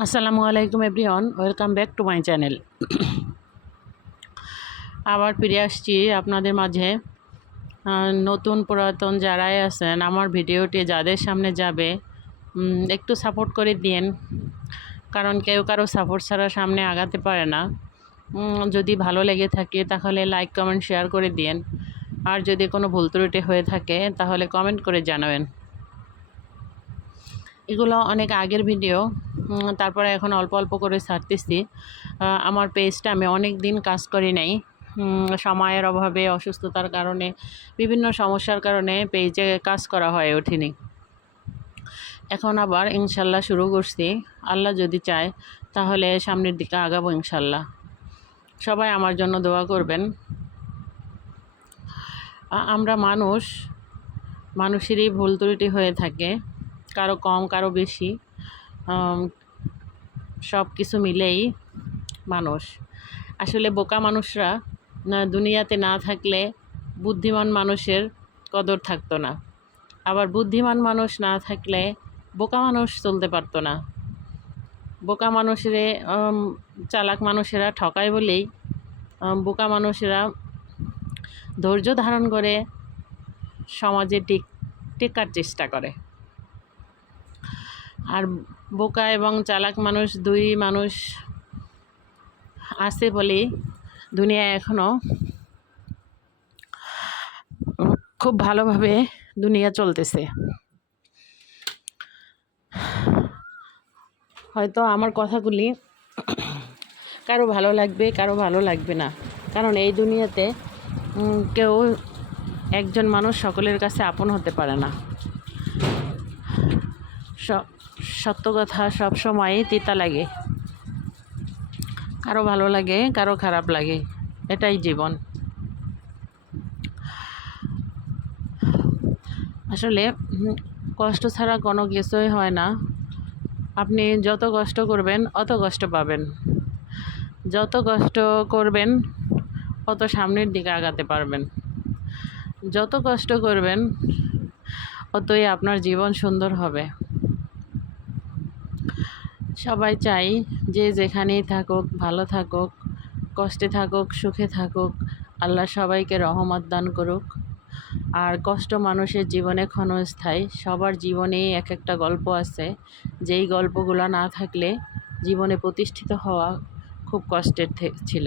আসসালামু আলাইকুম everyone, welcome back to my channel. আবার ফিরে আসছি আপনাদের মাঝে। নতুন পুরাতন যারাই আছেন, আমার ভিডিওটি যাদের সামনে যাবে একটু সাপোর্ট করে দিন, কারণ কেউ কারো সাপোর্ট ছাড়া সামনে আগাতে পারে না। যদি ভালো লেগে থাকে তাহলে লাইক কমেন্ট শেয়ার করে দিন, আর যদি কোনো ভুল ত্রুটি হয়ে থাকে তাহলে কমেন্ট করে জানাবেন। এগুলো অনেক আগের ভিডিও, তারপরে এখন অল্প অল্প করে ছাড়তেছি। আমার পেজটা আমি অনেক দিন কাজ করি নাই, সময়ের অভাবে, অসুস্থতার কারণে, বিভিন্ন সমস্যার কারণে পেজে কাজ করা হয়ে ওঠেনি। এখন আবার ইনশাল্লাহ শুরু করছি। আল্লাহ যদি চায় তাহলে সামনের দিকে আগাবো ইনশাল্লাহ। সবাই আমার জন্য দোয়া করবেন। আমরা মানুষেরই ভুল ত্রুটি হয়ে থাকে, কারো কম কারো বেশি, সব কিছু মিলেই মানুষ। আসলে বোকা মানুষরা দুনিয়াতে না থাকলে বুদ্ধিমান মানুষের কদর থাকতো না, আবার বুদ্ধিমান মানুষ না থাকলে বোকা মানুষ চলতে পারতো না। বোকা মানুষেরা চালাক মানুষেরা ঠকায় বলেই বোকা মানুষেরা ধৈর্য ধারণ করে সমাজে টেকার চেষ্টা করে। আর বোকা এবং চালাক মানুষ দুই মানুষ আছে বলেই দুনিয়ায় এখনও খুব ভালোভাবে দুনিয়া চলতেছে। হয়তো আমার কথাগুলি কারো ভালো লাগবে, কারো ভালো লাগবে না, কারণ এই দুনিয়াতে কেউ একজন মানুষ সকলের কাছে আপন হতে পারে না। সত্য কথা সব সময় তিতা লাগে, কারো ভালো লাগে, কারো খারাপ লাগে, এটাই জীবন। আসলে কষ্ট ছাড়া কোনো কিছুই হয় না। আপনি যত কষ্ট করবেন অত কষ্ট পাবেন, যত কষ্ট করবেন অত সামনের দিকে আগাতে পারবেন, যত কষ্ট করবেন অতই আপনার জীবন সুন্দর হবে। সবাই চাই যে যেখানেই থাকুক ভালো থাকুক, কষ্টে থাকুক সুখে থাকুক, আল্লাহ সবাইকে রহমত দান করুক। আর কষ্ট মানুষের জীবনে ক্ষণস্থায়ী, সবার জীবনেই এক একটা গল্প আছে, যেই গল্পগুলো না থাকলে জীবনে প্রতিষ্ঠিত হওয়া খুব কষ্টের ছিল।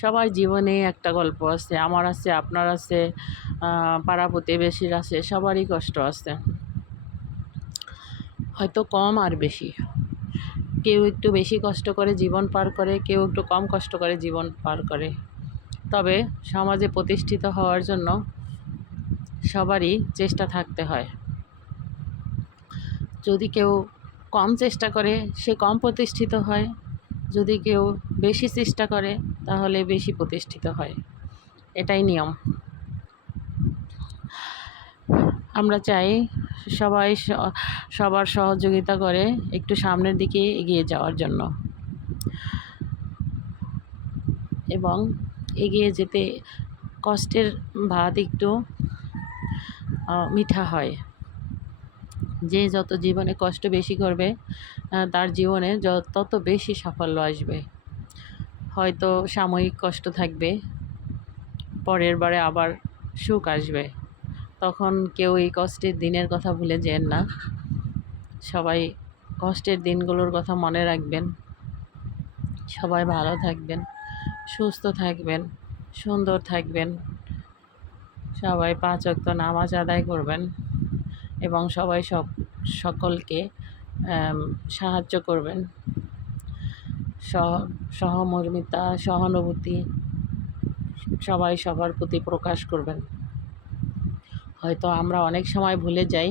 সবার জীবনে একটা গল্প আছে, আমার আছে, আপনার আছে, পাড়া প্রতিবেশীর আছে, সবারই কষ্ট আছে, হয়তো কম আর বেশি। কেউ একটু বেশি কষ্ট করে জীবন পার করে, কেউ একটু কম কষ্ট করে জীবন পার করে। তবে সমাজে প্রতিষ্ঠিত হওয়ার জন্য সবারই চেষ্টা থাকতে হয়। যদি কেউ কম চেষ্টা করে সে কম প্রতিষ্ঠিত হয়, যদি কেউ বেশি চেষ্টা করে তাহলে বেশি প্রতিষ্ঠিত হয়, এটাই নিয়ম। আমরা চাই সবাই সবার সহযোগিতা করে একটু সামনের দিকে এগিয়ে যাওয়ার জন্য, এবং এগিয়ে যেতে কষ্টের ভাত একটু মিঠা হয়। যে যত জীবনে কষ্ট বেশি করবে তার জীবনে তত বেশি সাফল্য আসবে। হয়তো সাময়িক কষ্ট থাকবে, পরের বারে আবার সুখ আসবে। তখন কেউ এই কষ্টের দিনের কথা ভুলে যেন না, সবাই কষ্টের দিনগুলোর কথা মনে রাখবেন। সবাই ভালো থাকবেন, সুস্থ থাকবেন, সুন্দর থাকবেন। সবাই 5 ওয়াক্ত নামাজ আদায় করবেন এবং সবাই সকলকে সাহায্য করবেন। সহমর্মিতা, সহানুভূতি সবাই সবার প্রতি প্রকাশ করবেন। হয়তো আমরা অনেক সময় ভুলে যাই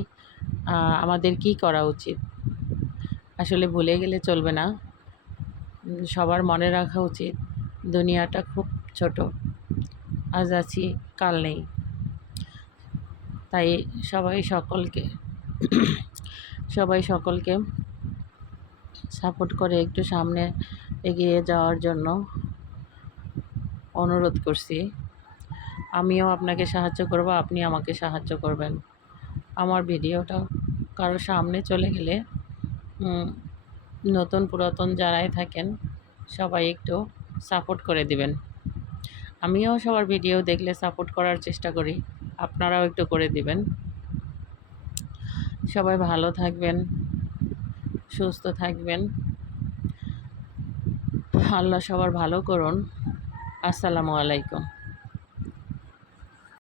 আমাদের কি করা উচিত। আসলে ভুলে গেলে চলবে না, সবার মনে রাখা উচিত দুনিয়াটা খুব ছোট, আজ আছি কাল নেই। তাই সবাই সকলকে সাপোর্ট করে একটু সামনে এগিয়ে যাওয়ার জন্য অনুরোধ করছি। আমিও আপনাকে সাহায্য করব, আপনি আমাকে সাহায্য করবেন। আমার ভিডিওটা কারো সামনে চলে গেলে নতুন পুরাতন যারাই থাকেন সবাই একটু সাপোর্ট করে দিবেন। আমিও সবার ভিডিও দেখলে সাপোর্ট করার চেষ্টা করি, আপনারাও একটু করে দিবেন। সবাই ভালো থাকবেন, সুস্থ থাকবেন। আল্লাহ সবার ভালো করুন। আসসালামু আলাইকুম।